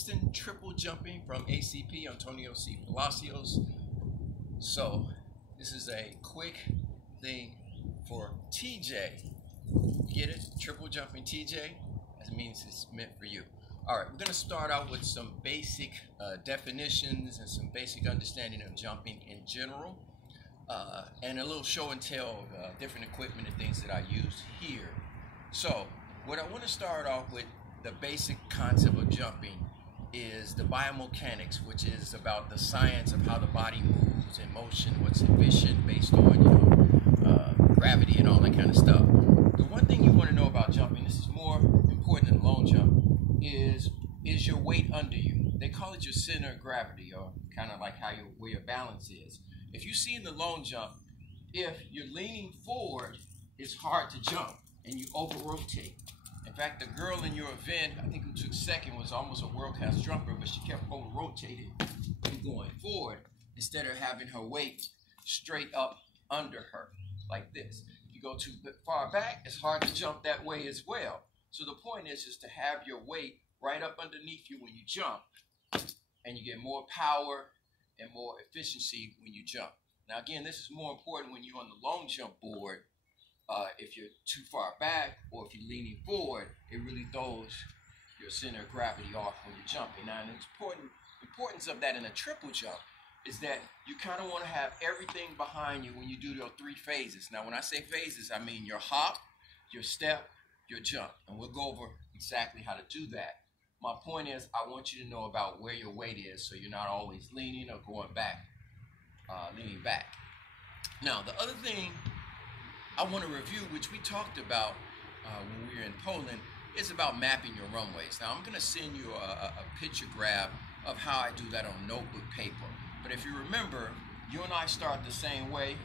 instant triple jumping from ACP, Antonio C. Palacios. So this is a quick thing for TJ. Get it? Triple jumping TJ? That means it's meant for you. All right, we're going to start out with some basic definitions and some basic understanding of jumping in general, and a little show and tell of different equipment and things that I use here. So what I want to start off with, the basic concept of jumping, is the biomechanics, which is about the science of how the body moves in motion, what's efficient based on gravity and all that kind of stuff. The one thing you want to know about jumping, this is more important than long jump, is your weight under you. They call it your center of gravity, or kind of like where your balance is. If you see in the long jump, if you're leaning forward, it's hard to jump and you over rotate. In fact, the girl in your event, I think who took second, was almost a world-class jumper, but she kept over-rotating and going forward instead of having her weight straight up under her, like this. If you go too far back, it's hard to jump that way as well. So the point is to have your weight right up underneath you when you jump, and you get more power and more efficiency when you jump. Now again, this is more important when you're on the long jump board. If you're too far back or if you're leaning forward, it really throws your center of gravity off when you're jumping. Now, the importance of that in a triple jump is that you kind of want to have everything behind you when you do your 3 phases. Now, when I say phases, I mean your hop, your step, your jump. And we'll go over exactly how to do that. My point is, I want you to know about where your weight is so you're not always leaning or going back, leaning back. Now, the other thing I want to review, which we talked about when we were in Poland, is about mapping your runways. Now, I'm going to send you a picture grab of how I do that on notebook paper. But if you remember, you and I start the same way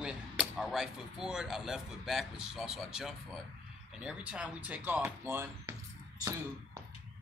with our right foot forward, our left foot back, which is also our jump foot. And every time we take off, 1, 2,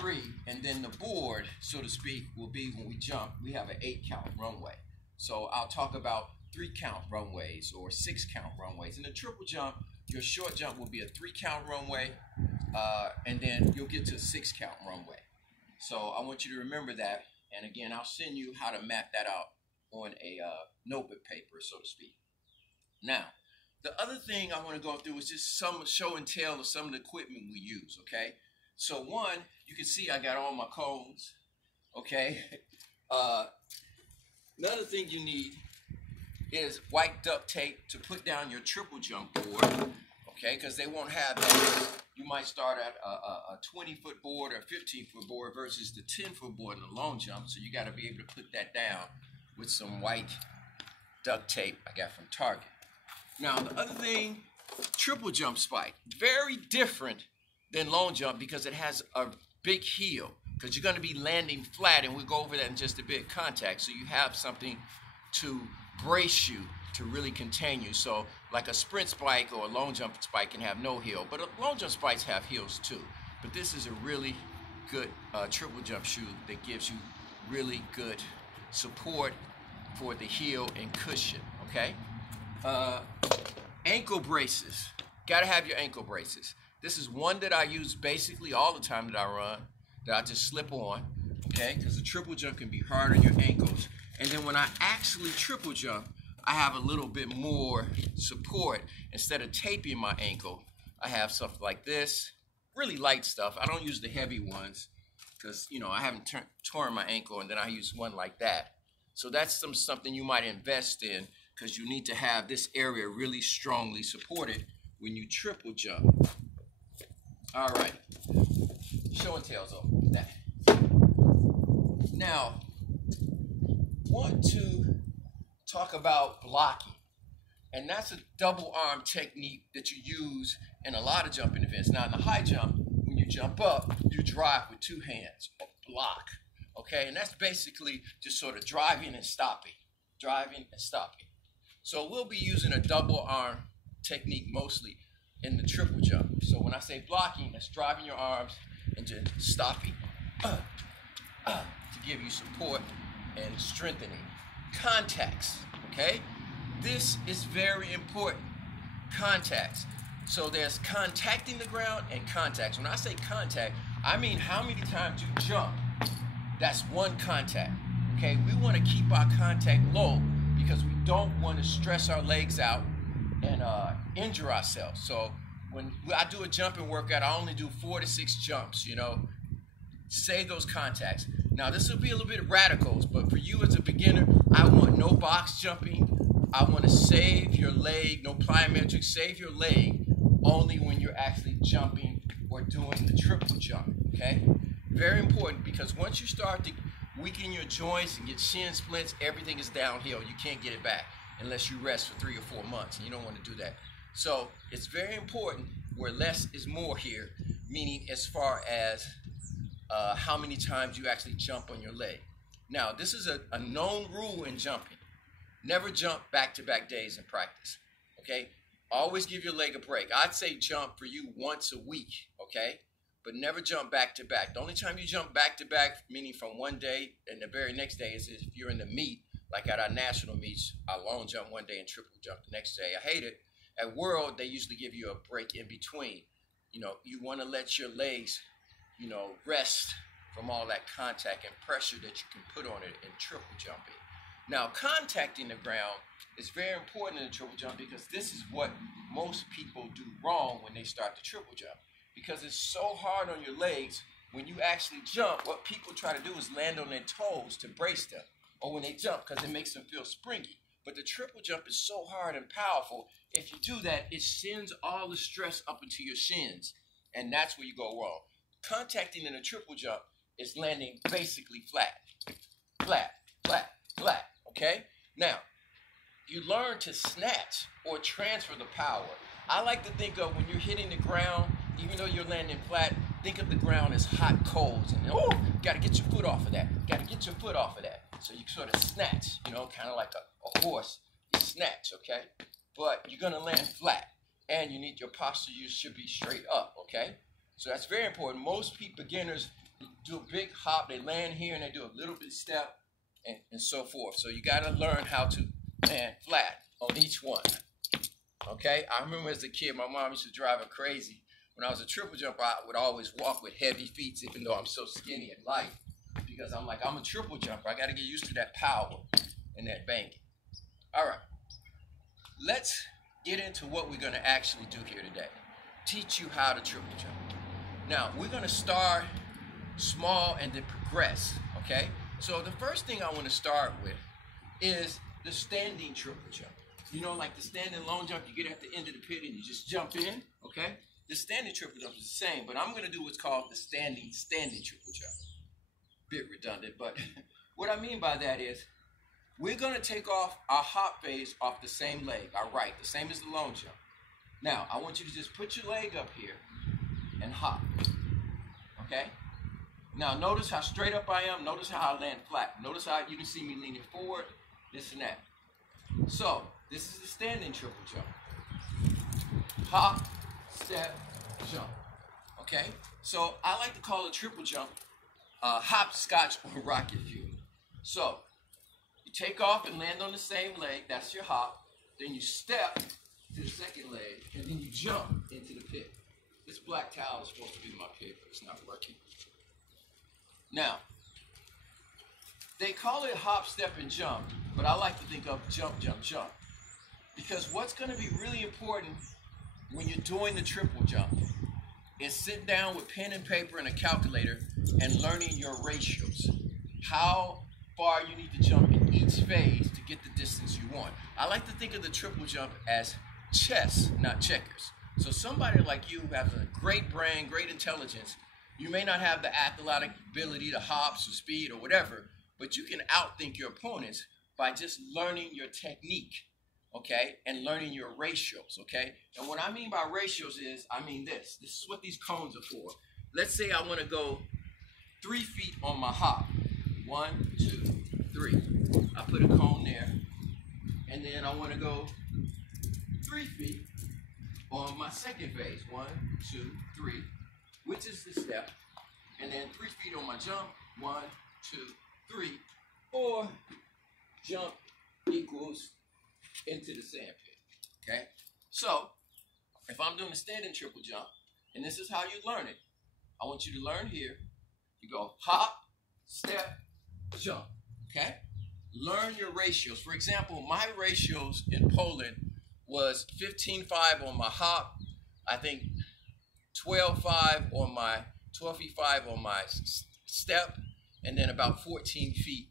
3, and then the board, so to speak, will be when we jump, we have an 8-count runway. So I'll talk about 3-count runways or 6-count runways. In the triple jump, your short jump will be a 3-count runway, and then you'll get to a 6-count runway. So I want you to remember that. And again, I'll send you how to map that out on a notebook paper, so to speak. Now, the other thing I want to go through is just some show and tell of some of the equipment we use, okay? So one, you can see I got all my cones, okay? Another thing you need is white duct tape to put down your triple jump board, okay? Because they won't have that. You might start at a 20-foot board or a 15-foot board versus the 10-foot board in the long jump. So you got to be able to put that down with some white duct tape I got from Target. Now, the other thing, triple jump spike, very different than long jump because it has a big heel. Because you're going to be landing flat, and we'll go over that in just a bit, contact. So you have something to brace you, to really contain you. So like a sprint spike or a long jump spike can have no heel, but long jump spikes have heels too. But this is a really good triple jump shoe that gives you really good support for the heel and cushion, okay? Ankle braces. Gotta have your ankle braces. This is one that I use basically all the time that I run, that I just slip on, okay? Because the triple jump can be hard on your ankles. And then when I actually triple jump, I have a little bit more support. Instead of taping my ankle, I have stuff like this, really light stuff. I don't use the heavy ones because, you know, I haven't torn my ankle, and then I use one like that. So that's something you might invest in because you need to have this area really strongly supported when you triple jump. All right, show and tells of that. Now, want to talk about blocking, and that's a double arm technique that you use in a lot of jumping events. Now in the high jump, when you jump up, you drive with 2 hands, or block, okay? And that's basically just sort of driving and stopping. So we'll be using a double arm technique mostly in the triple jump. So when I say blocking, that's driving your arms and just stopping to give you support and strengthening. Contacts, okay? This is very important. Contacts. So there's contacting the ground and contacts. When I say contact, I mean how many times you jump That's one contact. Okay, we want to keep our contact low because we don't want to stress our legs out and injure ourselves. So when I do a jumping workout, I only do 4 to 6 jumps, you know. Save those contacts. Now this will be a little bit radical, but for you as a beginner, I want no box jumping. I want to save your leg, no plyometrics, save your leg only when you're actually jumping or doing the triple jump, okay? Very important, because once you start to weaken your joints and get shin splints, everything is downhill. You can't get it back unless you rest for 3 or 4 months, and you don't want to do that. So it's very important where less is more here, meaning as far as how many times you actually jump on your leg. Now, this is a known rule in jumping. Never jump back-to-back days in practice, okay? Always give your leg a break. I'd say jump for you once a week, okay? But never jump back-to-back. The only time you jump back-to-back, meaning from one day and the very next day, is if you're in the meet, like at our national meets. I long jump one day and triple jump the next day. I hate it. At World, they usually give you a break in between. You know, you want to let your legs, you know, rest from all that contact and pressure that you can put on it in triple jumping. Now, contacting the ground is very important in the triple jump, because this is what most people do wrong when they start the triple jump. Because it's so hard on your legs, when you actually jump, what people try to do is land on their toes to brace them, or when they jump, because it makes them feel springy. But the triple jump is so hard and powerful, if you do that, it sends all the stress up into your shins, and that's where you go wrong. Contacting in a triple jump is landing basically flat, flat, flat, flat, okay? Now, you learn to snatch or transfer the power. I like to think of when you're hitting the ground, even though you're landing flat, think of the ground as hot coals. And oh, you got to get your foot off of that. Got to get your foot off of that. So you sort of snatch, you know, kind of like a horse. You snatch, okay? But you're going to land flat. And you need your posture, you should be straight up, okay? So that's very important. Most people, beginners, do a big hop. They land here and they do a little bit step and so forth. So you got to learn how to land flat on each one. Okay? I remember as a kid, my mom used to drive her crazy. When I was a triple jumper, I would always walk with heavy feet, even though I'm so skinny and light. Because I'm like, I'm a triple jumper. I got to get used to that power and that banking. All right. Let's get into what we're going to actually do here today. Teach you how to triple jump. Now, we're going to start small and then progress, okay? So the first thing I want to start with is the standing triple jump. You know, like the standing long jump, you get at the end of the pit and you just jump in, okay? The standing triple jump is the same, but I'm going to do what's called the standing triple jump. Bit redundant, but what I mean by that is we're going to take off our hop phase off the same leg, our right, the same as the long jump. Now, I want you to just put your leg up here and hop, okay? Now, notice how straight up I am. Notice how I land flat. Notice how you can see me leaning forward, this and that. So, this is the standing triple jump. Hop, step, jump, okay? So, I like to call a triple jump hopscotch or rocket fuel. So, you take off and land on the same leg. That's your hop. Then you step to the second leg, and then you jump into the pit. This black towel is supposed to be my pit, but it's not working. Now, they call it hop, step, and jump, but I like to think of jump, jump, jump. Because what's going to be really important when you're doing the triple jump is sit down with pen and paper and a calculator and learning your ratios. How far you need to jump in each phase to get the distance you want. I like to think of the triple jump as chess, not checkers. So somebody like you who has a great brain, great intelligence, you may not have the athletic ability to hops or speed or whatever, but you can outthink your opponents by just learning your technique, okay, and learning your ratios, okay? And what I mean by ratios is, I mean this. This is what these cones are for. Let's say I want to go 3 feet on my hop. 1, 2, 3. I put a cone there. And then I want to go 3 feet on my second phase. 1, 2, 3, which is the step. And then 3 feet on my jump. 1, 2, 3. Or jump equals into the sand pit. Okay? So, if I'm doing a standing triple jump, and this is how you learn it, I want you to learn here. You go hop, step, jump. Okay? Learn your ratios. For example, my ratios in Poland was 15-5 on my hop, I think 12-5 on my 12 feet 5 on my step, and then about 14 feet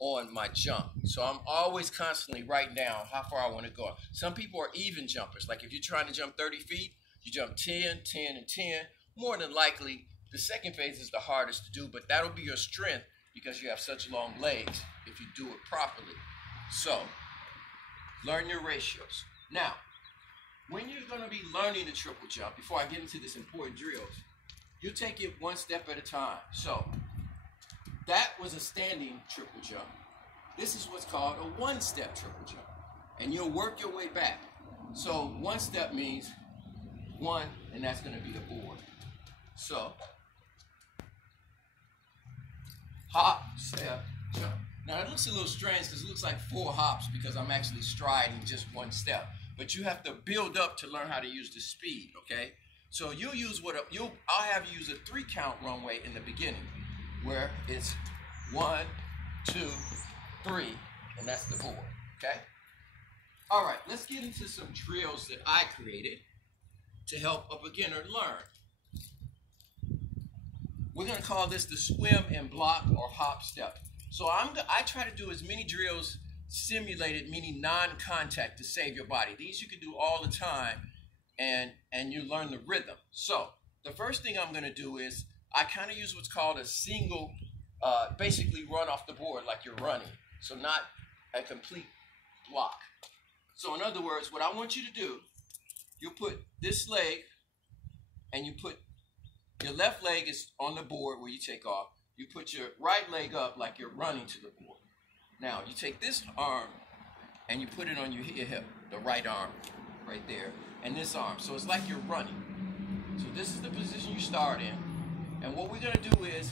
on my jump. So I'm always constantly writing down how far I want to go. Some people are even jumpers. Like if you're trying to jump 30 feet, you jump 10, 10, and 10. More than likely, the second phase is the hardest to do, but that'll be your strength because you have such long legs if you do it properly. So, learn your ratios. Now, when you're going to be learning the triple jump, before I get into this important drills, you take it one step at a time. So, that was a standing triple jump. This is what's called a one-step triple jump. And you'll work your way back. So, one step means one, and that's going to be the board. So, hop, step, jump. Now it looks a little strange because it looks like 4 hops because I'm actually striding just one step. But you have to build up to learn how to use the speed, okay? So you'll use I'll have you use a 3-count runway in the beginning where it's 1, 2, 3, and that's the board, okay? All right, let's get into some drills that I created to help a beginner learn. We're going to call this the swim and block or hop step. So I try to do as many drills simulated, meaning non-contact, to save your body. These you can do all the time, and you learn the rhythm. So the first thing I'm going to do is I kind of use what's called a single, basically run off the board like you're running. So not a complete block. So in other words, what I want you to do, you put this leg, and you put your left leg is on the board where you take off. You put your right leg up like you're running to the board. Now, you take this arm and you put it on your hip, the right arm right there, and this arm. So it's like you're running. So this is the position you start in. And what we're going to do is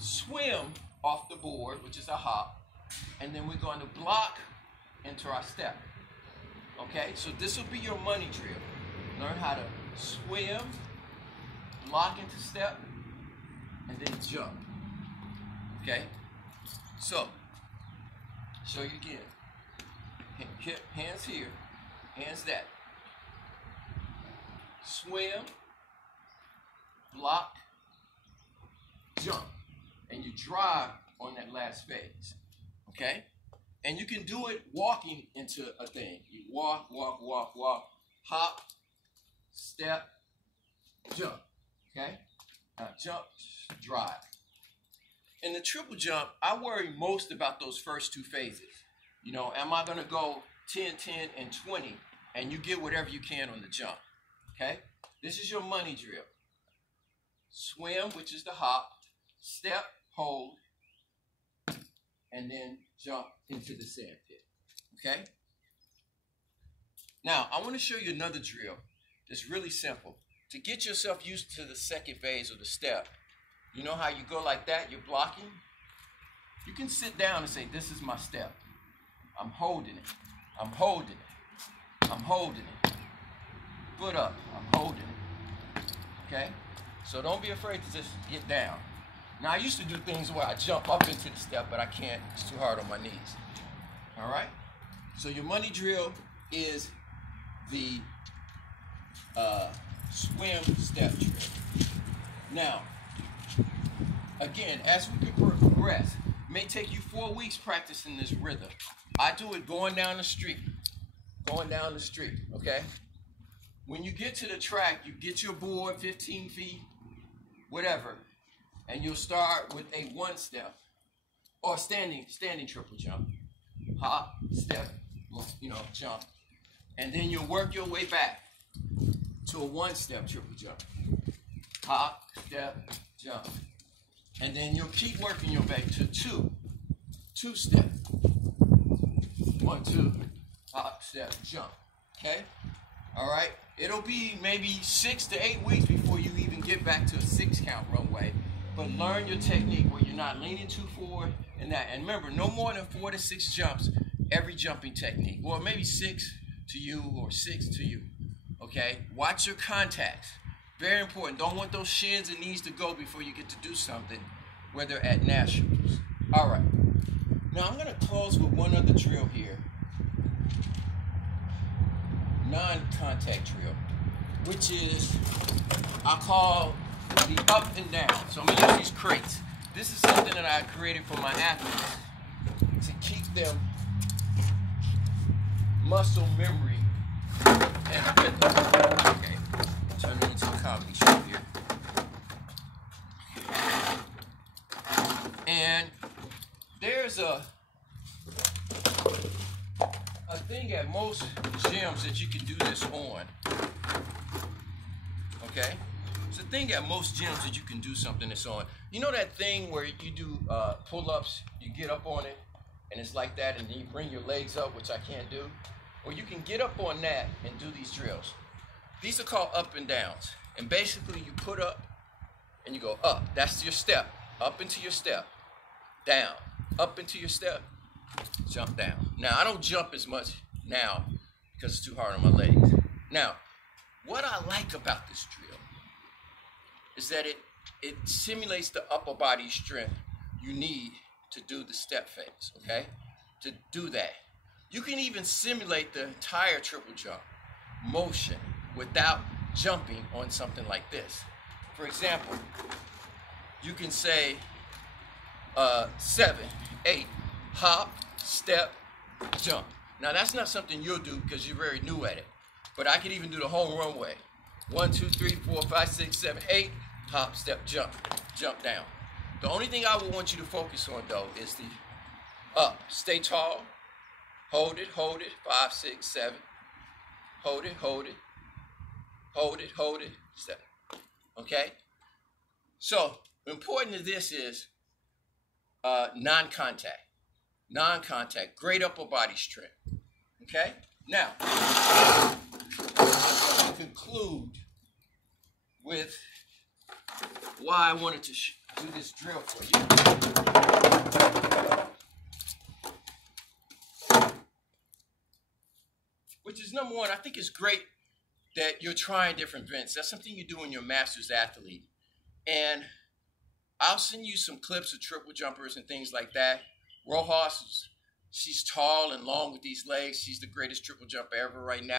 swim off the board, which is a hop, and then we're going to block into our step. Okay? So this will be your money drill. Learn how to swim, block into step, and then jump. Okay? So, show you again. Hands here, hands that. Swim, block, jump. And you drive on that last phase. Okay? And you can do it walking into a thing. You walk, walk, walk, walk, hop, step, jump. Okay? Now jump, drive. In the triple jump, I worry most about those first 2 phases. You know, am I going to go 10, 10, and 20, and you get whatever you can on the jump. Okay? This is your money drill. Swim, which is the hop, step, hold, and then jump into the sand pit. Okay? Now, I want to show you another drill that's really simple. To get yourself used to the second phase of the step, you know how you go like that, you're blocking? You can sit down and say, this is my step. I'm holding it. I'm holding it. I'm holding it. Foot up. I'm holding it. Okay? So don't be afraid to just get down. Now, I used to do things where I jump up into the step, but I can't. It's too hard on my knees. All right? So your money drill is the swim step drill. Now, again, as we progress, it may take you 4 weeks practicing this rhythm. I do it going down the street. Going down the street, okay? When you get to the track, you get your board 15 feet, whatever, and you'll start with a one step or standing triple jump. Hop, step, jump. And then you'll work your way back to a one-step triple jump. Hop, step, jump. And then you'll keep working your way to two-step. 1, 2, hop, step, jump. Okay? All right? It'll be maybe 6 to 8 weeks before you even get back to a 6-count runway. But learn your technique where you're not leaning too forward and that. And remember, no more than 4 to 6 jumps every jumping technique. Or maybe 6 to you or 6 to you. Okay? Watch your contacts. Very important. Don't want those shins and knees to go before you get to do something where they're at nationals. All right. Now I'm going to close with one other drill here. Non-contact drill, which is I call the up and down. So I'm going to use these crates. This is something that I created for my athletes to keep them muscle memory and rhythm. Okay, turn it into a comedy show here. And there's a thing at most gyms that you can do this on. Okay? It's a thing at most gyms that you can do something that's on. You know that thing where you do pull-ups, you get up on it, and it's like that, and then you bring your legs up, which I can't do? Or you can get up on that and do these drills. These are called up and downs. And basically you put up and you go up. That's your step. Up into your step. Down. Up into your step. Jump down. Now, I don't jump as much now because it's too hard on my legs. Now, what I like about this drill is that it simulates the upper body strength you need to do the step phase, okay? To do that. You can even simulate the entire triple jump motion without jumping on something like this. For example, you can say 7, 8, hop, step, jump. Now that's not something you'll do because you're very new at it. But I can even do the whole runway. 1, 2, 3, 4, 5, 6, 7, 8, hop, step, jump, jump down. The only thing I would want you to focus on though is the up. Stay tall. Hold it, 5, 6, 7. Hold it, hold it, 7. Okay? So, important to this is non-contact. Non-contact, great upper body strength. Okay? Now, I'm going to conclude with why I wanted to do this drill for you. Which is number one, I think it's great that you're trying different events. That's something you do when you're a master's athlete. And I'll send you some clips of triple jumpers and things like that. Rojas, she's tall and long with these legs. She's the greatest triple jumper ever right now.